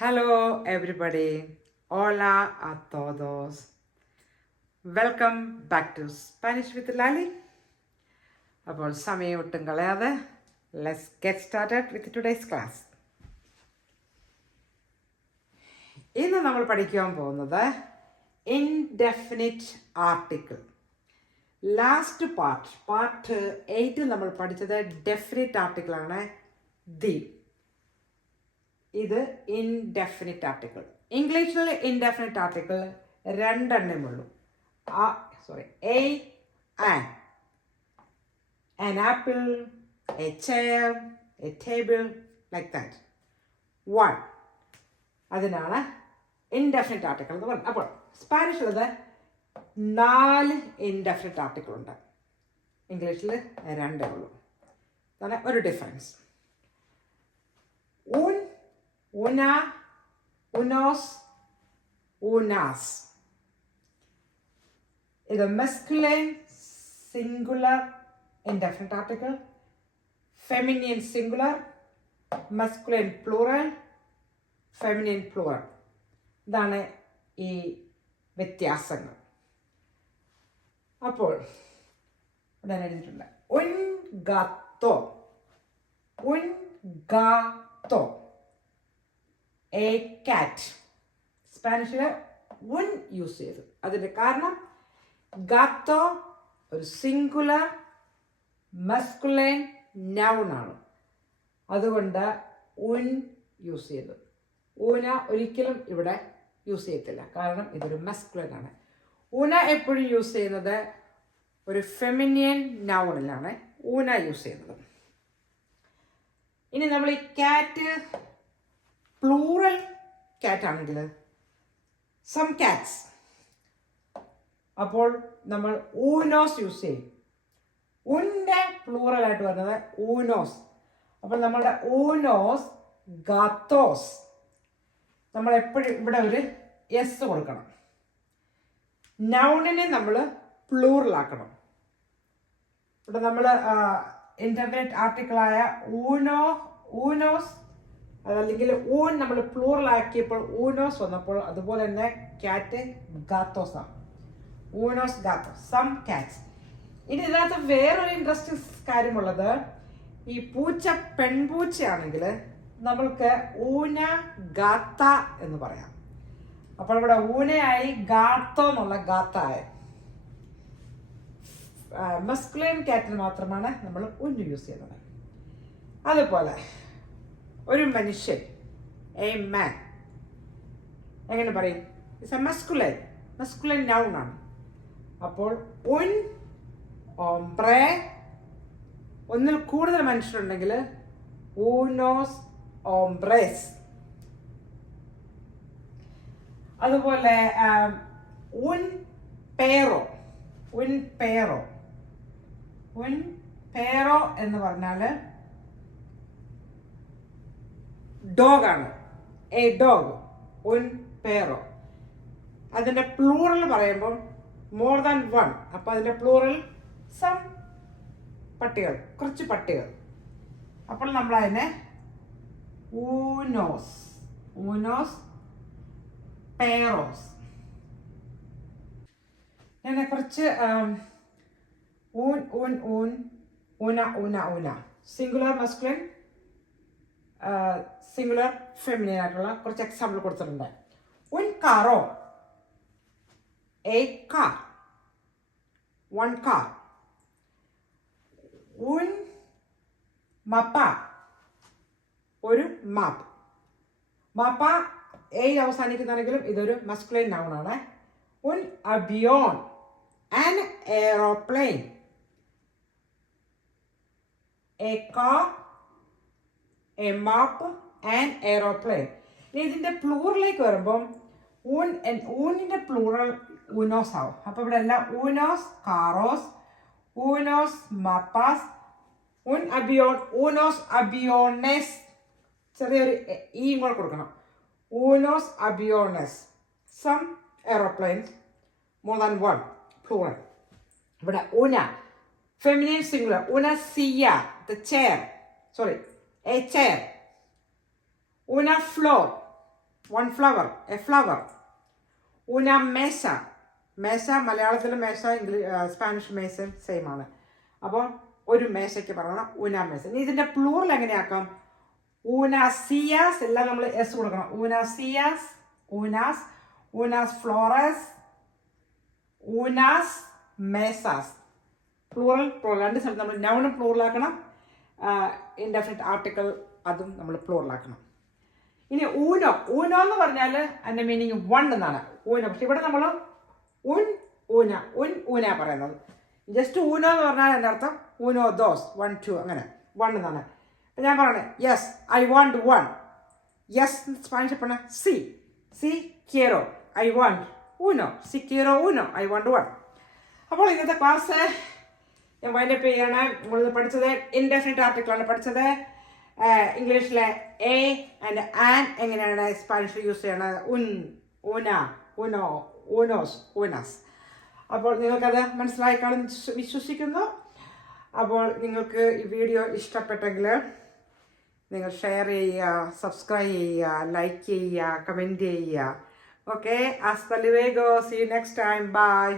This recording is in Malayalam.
Hello, everybody. Hola a todos. Welcome back to Spanish with Lali. അപ്പോൾ സമയം ഒട്ടും കളയാതെ let's get started with today's class. ഇന്ന് നമ്മൾ പഠിക്കാൻ പോകുന്നത് ഇൻഡെഫിനിറ്റ് ആർട്ടിക്കിൾ. ലാസ്റ്റ് പാർട്ട് 8 നമ്മൾ പഠിച്ചത് ഡെഫിനിറ്റ് ആർട്ടിക്കിളാണ് ദി. ഇത് ഇൻഡെഫിനിറ്റ് ആർട്ടിക്കിൾ. ഇംഗ്ലീഷിൽ ഇൻഡെഫിനിറ്റ് ആർട്ടിക്കിൾ രണ്ടെണ്ണമുള്ളൂ. A an. An apple, a chair, a table, like that. One. അതിനാണ് ഇൻഡെഫിനിറ്റ് ആർട്ടിക്കിൾ എന്ന് പറയുന്നത്. അപ്പോൾ സ്പാനിഷിലത് 4 ഇൻഡെഫിനിറ്റ് ആർട്ടിക്കിൾ ഉണ്ട്. ഇംഗ്ലീഷിൽ 2 ഉള്ളൂ. അതാണ് ഒരു difference. Un, una, unos, unas. ഇത് masculine singular indefinite article, feminine singular, masculine plural, feminine plural. ഇതാണ് ഈ വ്യത്യാസങ്ങൾ. അപ്പോൾ ഇവിടെ എഴുതിയിട്ടുണ്ട് un gato, un gato, a cat. സ്പാനിഷിൽ un use ചെയ്തു. അതിൻ്റെ കാരണം gato ഒരു സിംഗുലർ മസ്കുലൈൻ നൗൺ ആണ്. അതുകൊണ്ട് ഉൻ യൂസ് ചെയ്തു. ഊന ഒരിക്കലും ഇവിടെ യൂസ് ചെയ്യത്തില്ല, കാരണം ഇതൊരു മസ്കുലൈൻ ആണ്. ഊന എപ്പോഴും യൂസ് ചെയ്യുന്നത് ഒരു ഫെമിനിയൻ നൗണിലാണ് ഊന യൂസ് ചെയ്യുന്നത്. ഇനി നമ്മൾ ഈ ക്യാറ്റ് പ്ലൂറൽ ക്യാറ്റ് ആണെങ്കിൽ സം ക്യാറ്റ്സ്, അപ്പോൾ നമ്മൾ ഊനോസ് യൂസ് ചെയ്യും. ഉൻ്റെ പ്ലൂറലായിട്ട് വരുന്നത് ഊനോസ്. അപ്പോൾ നമ്മളുടെ ഊനോസ് ഗാത്തോസ്, നമ്മൾ എപ്പോഴും ഇവിടെ ഒരു എസ് കൊടുക്കണം. നൗണിനെ നമ്മൾ പ്ലൂറലാക്കണം. ഇവിടെ നമ്മൾ ഇൻഡെഫിനിറ്റ് ആർട്ടിക്കിളായ ഊനോസ് അതല്ലെങ്കിൽ ഊൻ നമ്മൾ പ്ലൂറലാക്കിയപ്പോൾ ഊനോസ് വന്നപ്പോൾ അതുപോലെ തന്നെ ക്യാറ്റ് ഗാത്തോസ് ആണ്. ഊനോസ് ഗാത്തോസ്, സം ക്യാറ്റ്സ്. ഇനി ഇതിനകത്ത് വേറൊരു ഇൻട്രസ്റ്റിംഗ് കാര്യമുള്ളത്, ഈ പൂച്ച പെൺപൂച്ചയാണെങ്കിൽ നമ്മൾക്ക് ഊന ഗാത്ത എന്ന് പറയാം. അപ്പോൾ ഇവിടെ ഊനയായി ഗാത്തോ എന്നുള്ള ഗാത്തായി. മസ്കുലൈൻ ക്യാറ്റിന് മാത്രമാണ് നമ്മൾ ഉന്ന് യൂസ് ചെയ്യുന്നത്. അതുപോലെ ഒരു മനുഷ്യൻ, എ മാൻ, എങ്ങനെ പറയും? ഇറ്റ്സ് എ മസ്കുലൈൻ നൗൺ ആണ്. അപ്പോൾ ഉൻ ഓംബ്രേ, ഒന്നിൽ കൂടുതൽ മനുഷ്യരുണ്ടെങ്കിൽ ഊനോസ് ഓംബ്രേസ്. അതുപോലെ ഉൻ പേറോ എന്ന് പറഞ്ഞാൽ ഡോഗാണ്. എ ഡോഗ്, ഉൻ പേറോ. അതിൻ്റെ പ്ലൂറൽ പറയുമ്പോൾ മോർ ദാൻ വൺ. അപ്പോൾ അതിൻ്റെ പ്ലൂറൽ സം പട്ടികൾ, കുറച്ച് പട്ടികൾ. അപ്പോൾ നമ്മൾ അതിനെ ഊനോസ് പേറോസ്. ഞാൻ കുറച്ച് ഊന സിംഗുലർ മസ്കുലൈൻ സിംഗുലർ ഫെമിനിൻ ആയിട്ടുള്ള കുറച്ച് എക്സാമ്പിൾ കൊടുത്തിട്ടുണ്ട്. ഉൻ കാറോ, എ കാർ, വൺ കാർ. ഉൻ മപ്പ, ഒരു മാപ്പ്. മപ്പ എയിൽ അവസാനിക്കുന്നാണെങ്കിലും ഇതൊരു മസ്കുലൈൻ നൗൺ ആണ്. ഉൻ അബിയോൺ, an aeroplane. A car, a map, an aeroplane. ഇനി ഇതിൻ്റെ പ്ലൂറലിലേക്ക് വരുമ്പം ഊനിൻ്റെ പ്ലൂറൽ ഊനോസ് ആവും. അപ്പോൾ ഇവിടെ എല്ലാം ഊനോസ് കാറോസ്, ഊനോസ് മാപ്പാസ്, ഉൻ അബിയോൺ, ഊനോസ് അബിയോണസ്. ചെറിയൊരു ഈ കൂടെ കൊടുക്കണം. ഊനോസ് അബിയോണസ്, some aeroplanes, more than one, plural. ഇവിടെ ഊന ഫെമിനിൻ സിംഗുലർ, ഊന സിയ, എ ചെയർ. ഊന ഫ്ലോർ, 1 flower, a flower. Una mesa. മേശ മലയാളത്തിലെ മേശ സ്പാനിഷ് മേശയും സെയിം ആണ്. അപ്പോൾ ഒരു മേശയ്ക്ക് പറയണം ഊന മേശ. ഇനി ഇതിൻ്റെ പ്ലൂറൽ എങ്ങനെയാക്കാം? ഊനാസിയാസ് എല്ലാം നമ്മൾ എസ് കൊടുക്കണം. ഊനാസിയാസ്, ഊനാസ്, ഊനാസ് ഫ്ലോറസ്, ഊനാസ് മേസാസ്. പ്ലൂറൽ രണ്ട് സ്ഥലത്ത് നമ്മൾ നൗണും പ്ലൂറലാക്കണം, ഇൻഡെഫിനിറ്റ് ആർട്ടിക്കിൾ അതും നമ്മൾ പ്ലൂറലാക്കണം. ഇനി ഊനോ എന്ന് പറഞ്ഞാൽ അതിൻ്റെ മീനിങ് 1 എന്നാണ്. ഊനോ. പക്ഷെ ഇവിടെ നമ്മൾ ഊന പറയുന്നത്. ജസ്റ്റ് ഊനോ എന്ന് പറഞ്ഞാൽ എൻ്റെ അർത്ഥം ഊനോ ദോസ് 1 2 അങ്ങനെ 1 എന്നാണ്. അപ്പം ഞാൻ പറയണേ yes I want 1. Yes Spanish പറഞ്ഞ സി quiero ഐ വാണ്ട് ഊനോ. സി quiero ഊനോ ഐ വാണ്ട് 1. അപ്പോൾ ഇന്നത്തെ ക്ലാസ് ഞാൻ വൈൻഡപ്പ് ചെയ്യാണ്. നമ്മളിത് പഠിച്ചത് ഇൻഡെഫിനിറ്റ് ആർട്ടിക്കിളാണ് പഠിച്ചത്. ഇംഗ്ലീഷിലെ എ ആൻഡ് ആൻ എങ്ങനെയാണ് സ്പാനിഷ് യൂസ് ചെയ്യണത്? ഊന, ഊനോ, ഊനോസ്, ഊനാസ്. അപ്പോൾ നിങ്ങൾക്കത് മനസ്സിലായി കാണുമെന്ന് വിശ്വസിക്കുന്നു. അപ്പോൾ നിങ്ങൾക്ക് ഈ വീഡിയോ ഇഷ്ടപ്പെട്ടെങ്കിൽ നിങ്ങൾ ഷെയർ ചെയ്യുക, സബ്സ്ക്രൈബ് ചെയ്യുക, ലൈക്ക് ചെയ്യുക, കമൻറ്റ് ചെയ്യുക. ഓക്കെ, ഹasta luego, see you next time, bye.